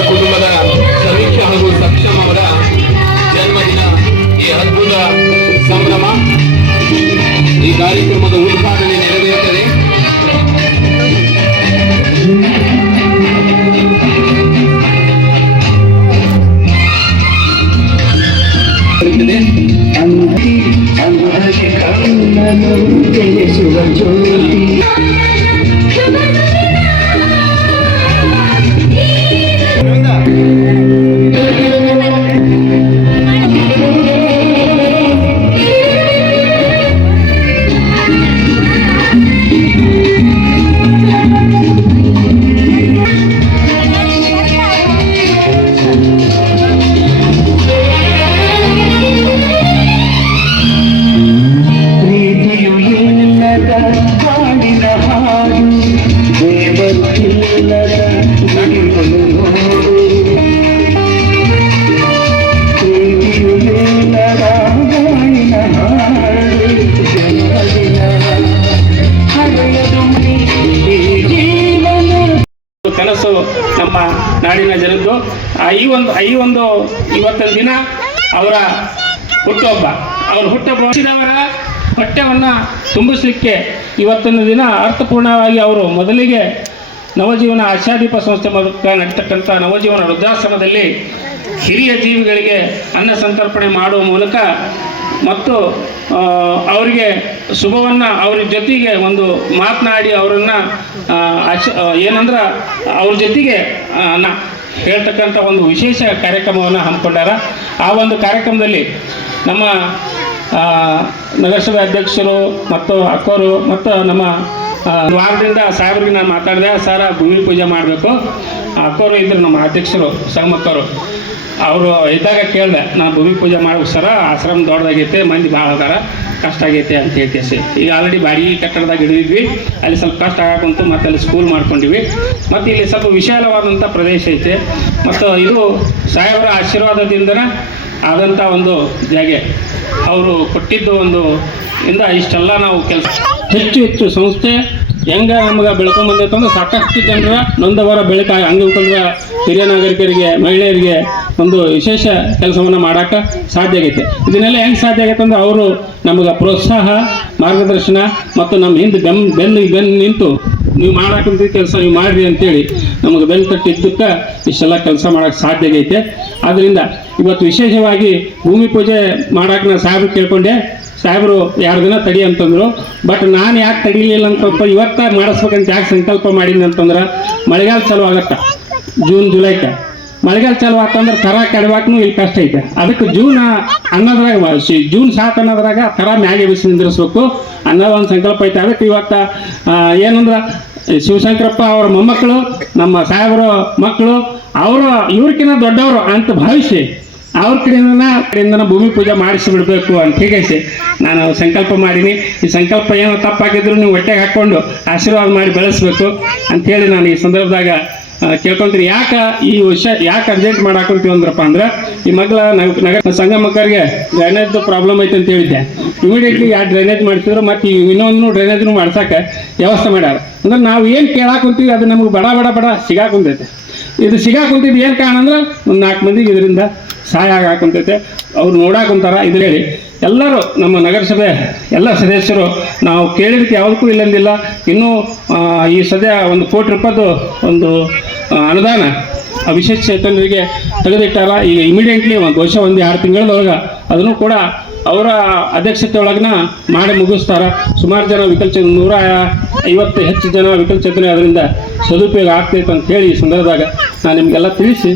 ಕುಟುಂಬದ ಸಮೀಕ್ಷೆ ಹಾಗೂ ಸಕ್ಷಮ ಅವರ ಜನ್ಮದಿನ ಈ ಅದ್ಭುತ ಸಂಭ್ರಮ ಈ ಕಾರ್ಯಕ್ರಮದ ಉದ್ಘಾಟನೆ ನೆರವೇರುತ್ತದೆ కన్నను తెలుసువ జ్యోతి ಕನಸು ನಮ್ಮ ನಾಡಿನ ಜನದ್ದು. ಈ ಒಂದು ಈ ಒಂದು ಇವತ್ತಿನ ದಿನ ಅವರ ಹುಟ್ಟುಹಬ್ಬ. ಅವರು ಹುಟ್ಟಿದವರ ಹೊಟ್ಟೆವನ್ನ ತುಂಬಿಸಲಿಕ್ಕೆ ಇವತ್ತಿನ ದಿನ ಅರ್ಥಪೂರ್ಣವಾಗಿ ಅವರು ಮೊದಲಿಗೆ ನವಜೀವನ ಆಶಾದೀಪ ಸಂಸ್ಥೆ ಮೂಲಕ ನಡೀತಕ್ಕಂಥ ನವಜೀವನ ವೃದ್ಧಾಶ್ರಮದಲ್ಲಿ ಹಿರಿಯ ಜೀವಿಗಳಿಗೆ ಅನ್ನ ಸಂತರ್ಪಣೆ ಮಾಡುವ ಮೂಲಕ ಮತ್ತು ಅವರಿಗೆ ಶುಭವನ್ನು, ಅವ್ರ ಜೊತೆಗೆ ಒಂದು ಮಾತನಾಡಿ ಅವರನ್ನು ಅಶ ಏನಂದ್ರೆ, ಅವ್ರ ಜೊತೆಗೆ ನಾ, ಹೇಳ್ತಕ್ಕಂಥ ಒಂದು ವಿಶೇಷ ಕಾರ್ಯಕ್ರಮವನ್ನು ಹಮ್ಮಿಕೊಂಡಾರ. ಆ ಒಂದು ಕಾರ್ಯಕ್ರಮದಲ್ಲಿ ನಮ್ಮ ನಗರಸಭೆ ಅಧ್ಯಕ್ಷರು ಮತ್ತು ಅಕ್ಕೋರು ಮತ್ತು ನಮ್ಮ ವಾರದಿಂದ ಸಾಹೇಬ್ರಿಗೆ ನಾನು ಮಾತಾಡಿದೆ, ಸರ್ ಭೂಮಿ ಪೂಜೆ ಮಾಡಬೇಕು. ಅಕ್ಕವರು ಇದ್ರು ನಮ್ಮ ಅಧ್ಯಕ್ಷರು, ಸಂಗಮಕ್ಕವರು. ಅವರು ಇದ್ದಾಗ ಕೇಳಿದೆ, ನಾನು ಭೂಮಿ ಪೂಜೆ ಮಾಡೋ ಸರ, ಆಶ್ರಮ ದೊಡ್ಡದಾಗೈತೆ, ಮಂದಿ ಭಾಳ ಹೋಗಾರ ಕಷ್ಟ ಆಗೈತೆ ಅಂತ ಹೇಳ್ಕೇಸಿ ಈಗ ಆಲ್ರೆಡಿ ಬಾಡಿಗೆ ಕಟ್ಟಡದಾಗ ಹಿಡಿದಿದ್ವಿ ಅಲ್ಲಿ ಸ್ವಲ್ಪ ಕಷ್ಟ ಆಗಕ್ಕಂತು ಮತ್ತು ಅಲ್ಲಿ ಸ್ಕೂಲ್ ಮಾಡ್ಕೊಂಡಿವಿ. ಮತ್ತು ಇಲ್ಲಿ ಸ್ವಲ್ಪ ವಿಶಾಲವಾದಂಥ ಪ್ರದೇಶ ಐತೆ. ಮತ್ತು ಇದು ಸಾಹೇಬರ ಆಶೀರ್ವಾದದಿಂದನೇ ಆದಂಥ ಒಂದು ಜಾಗೆ. ಅವರು ಕೊಟ್ಟಿದ್ದು ಒಂದು ಇಂದ ಇಷ್ಟೆಲ್ಲ ನಾವು ಕೆಲಸ ಹೆಚ್ಚು ಹೆಚ್ಚು ಸಂಸ್ಥೆ ಹೆಂಗ ನಮ್ಗೆ ಬೆಳ್ಕೊಂಬಂದೈತೆ ಅಂದ್ರೆ ಸಾಕಷ್ಟು ಜನರ ನೊಂದವರ ಬೆಳಕ ಅಂಗವಿಕಲರ ಹಿರಿಯ ನಾಗರಿಕರಿಗೆ, ಮಹಿಳೆಯರಿಗೆ ಒಂದು ವಿಶೇಷ ಕೆಲಸವನ್ನು ಮಾಡೋಕೆ ಸಾಧ್ಯ ಆಗೈತೆ. ಇದನ್ನೆಲ್ಲ ಹೆಂಗೆ ಸಾಧ್ಯ ಆಗೈತೆ ಅಂದ್ರೆ ಅವರು ನಮಗೆ ಪ್ರೋತ್ಸಾಹ, ಮಾರ್ಗದರ್ಶನ ಮತ್ತು ನಮ್ಮ ಹಿಂದೆ ಬೆನ್ ಬೆನ್ನು ಬೆನ್ನು ನಿಂತು ನೀವು ಮಾಡಕ್ಕಂತ ಕೆಲಸ, ನೀವು ಮಾಡಿರಿ ಅಂತೇಳಿ ನಮಗೆ ಬೆನ್ನು ತಟ್ಟಿದ್ದಕ್ಕೆ ಇಷ್ಟೆಲ್ಲ ಕೆಲಸ ಮಾಡೋಕ್ಕೆ ಸಾಧ್ಯ ಆಗೈತೆ. ಆದ್ದರಿಂದ ಇವತ್ತು ವಿಶೇಷವಾಗಿ ಭೂಮಿ ಪೂಜೆ ಮಾಡಕ್ಕೆ ನಾನು ಸಾಹೇಬ್ರು ಕೇಳ್ಕೊಂಡೆ. ಸಾಹೇಬರು, ಎರಡು ದಿನ ತಡಿ ಅಂತಂದ್ರು. ಬಟ್ ನಾನು ಯಾಕೆ ತಡಿಲಿಲ್ಲ ಅಂತಪ್ಪ ಇವತ್ತ ಮಾಡಿಸ್ಬೇಕಂತ ಯಾಕೆ ಸಂಕಲ್ಪ ಮಾಡೀನಿ ಅಂತಂದ್ರೆ, ಮಳೆಗಾಲ ಚಾಲು ಆಗತ್ತ. ಜೂನ್ ಜುಲೈಕ ಮಳೆಗಾಲ ಚಾಲು ಆತಂದ್ರೆ ಥರ ಕೆಡವಾಕ್ನು ಇಲ್ಲಿ ಕಷ್ಟ ಐತೆ. ಅದಕ್ಕೆ ಜೂನ್ ಅನ್ನೋದ್ರಾಗ ಜೂನ್ ಸಾತ್ ಅನ್ನೋದ್ರಾಗ ತರ ಮ್ಯಾಗೆ ಬಿಸಿ ನಿಂದಿರಿಸ್ಬೇಕು. ಅನ್ನೋ ಒಂದು ಸಂಕಲ್ಪ ಐತೆ. ಅದಕ್ಕೆ ಇವತ್ತ ಏನಂದ್ರೆ ಶಿವಶಂಕರಪ್ಪ ಅವರ ಮೊಮ್ಮಕ್ಕಳು, ನಮ್ಮ ಸಾಹೇಬರ ಮಕ್ಕಳು, ಅವರು, ಇವ್ರಕಿನ್ನ ದೊಡ್ಡವರು ಅಂತ ಭಾವಿಸಿ ಅವ್ರ ಕಡೆಯಿಂದ ಭೂಮಿ ಪೂಜೆ ಮಾಡಿಸಿ ಬಿಡಬೇಕು ಅಂತ ಹೇಗೈತೆ ನಾನು ಸಂಕಲ್ಪ ಮಾಡೀನಿ. ಈ ಸಂಕಲ್ಪ ಏನೋ ತಪ್ಪಾಗಿದ್ರು ನೀವು ಹೊಟ್ಟೆಗೆ ಹಾಕ್ಕೊಂಡು ಆಶೀರ್ವಾದ ಮಾಡಿ ಬೆಳೆಸ್ಬೇಕು ಅಂತೇಳಿ ನಾನು ಈ ಸಂದರ್ಭದಾಗ ಕೇಳ್ಕೊಂತೀನಿ. ಯಾಕೆ ಈ ವಿಷಯ ಯಾಕೆ ಅರ್ಜೆಂಟ್ ಮಾಡಾಕೊಂತೀವಿ ಅಂದ್ರಪ್ಪ ಅಂದ್ರೆ, ಈ ಮಗ್ಲ ನಗ- ನಗರ ಸಂಘ ಮಕ್ಕಳಿಗೆ ಡ್ರೈನೇಜ್ ಪ್ರಾಬ್ಲಮ್ ಐತೆ ಅಂತ ಹೇಳಿದ್ದೆ. ಇಮಿಡಿಯೇಟ್ಲಿ ಯಾರು ಡ್ರೈನೇಜ್ ಮಾಡ್ತಿದ್ರು ಮತ್ತು ಈ ಇನ್ನೊಂದು ಡ್ರೈನೇಜ್ನು ಮಾಡ್ಸಕ್ಕೆ ವ್ಯವಸ್ಥೆ ಮಾಡ್ಯಾರ. ಅಂದ್ರೆ ನಾವು ಏನು ಕೇಳಾಕೊಂತೀವಿ ಅದು ನಮ್ಗೆ ಬಡ ಬಡ ಬಡ ಸಿಗಾಕೊಂತೈತೆ. ಇದು ಸಿಗಾಕೊಂತಿದ್ದು ಏನು ಕಾರಣ ಅಂದ್ರೆ, ಒಂದು ನಾಲ್ಕು ಮಂದಿಗೆ ಇದರಿಂದ ಸಹಾಯ ಆಗಾಕುಂತೈತೆ ಅವ್ರು ನೋಡಾಕುಂತಾರ ಇದ್ರ ಹೇಳಿ. ಎಲ್ಲರೂ ನಮ್ಮ ನಗರಸಭೆ ಎಲ್ಲ ಸದಸ್ಯರು, ನಾವು ಕೇಳಿದಕ್ಕೆ ಯಾವುದಕ್ಕೂ ಇಲ್ಲಂದಿಲ್ಲ. ಇನ್ನೂ ಈ ಸದ್ಯ ಒಂದು ಕೋಟಿ ರೂಪಾಯಿದು ಒಂದು ಅನುದಾನ, ಆ, ವಿಶೇಷ ಚೇತನರಿಗೆ ತೆಗೆದಿಟ್ಟಾರ. ಈಗ ಇಮಿಡಿಯೇಟ್ಲಿ ಒಂದು ವರ್ಷ ಒಂದು ಆರು ತಿಂಗಳದೊಳಗೆ ಅದನ್ನು ಕೂಡ ಅವರ ಅಧ್ಯಕ್ಷತೆ ಒಳಗನ ಮಾಡಿ ಮುಗಿಸ್ತಾರ. ಸುಮಾರು ಜನ ವಿಕಲ್ಚ ನೂರ ಐವತ್ತು ಹೆಚ್ಚು ಜನ ವಿಕಲಚೇತನ ಅದರಿಂದ ಸದುಪಯೋಗ ಆಗ್ತೈತೆ ಅಂತ ಹೇಳಿ ಈ ಸಂದರ್ಭದಾಗ ನಾನು ನಿಮಗೆಲ್ಲ ತಿಳಿಸಿ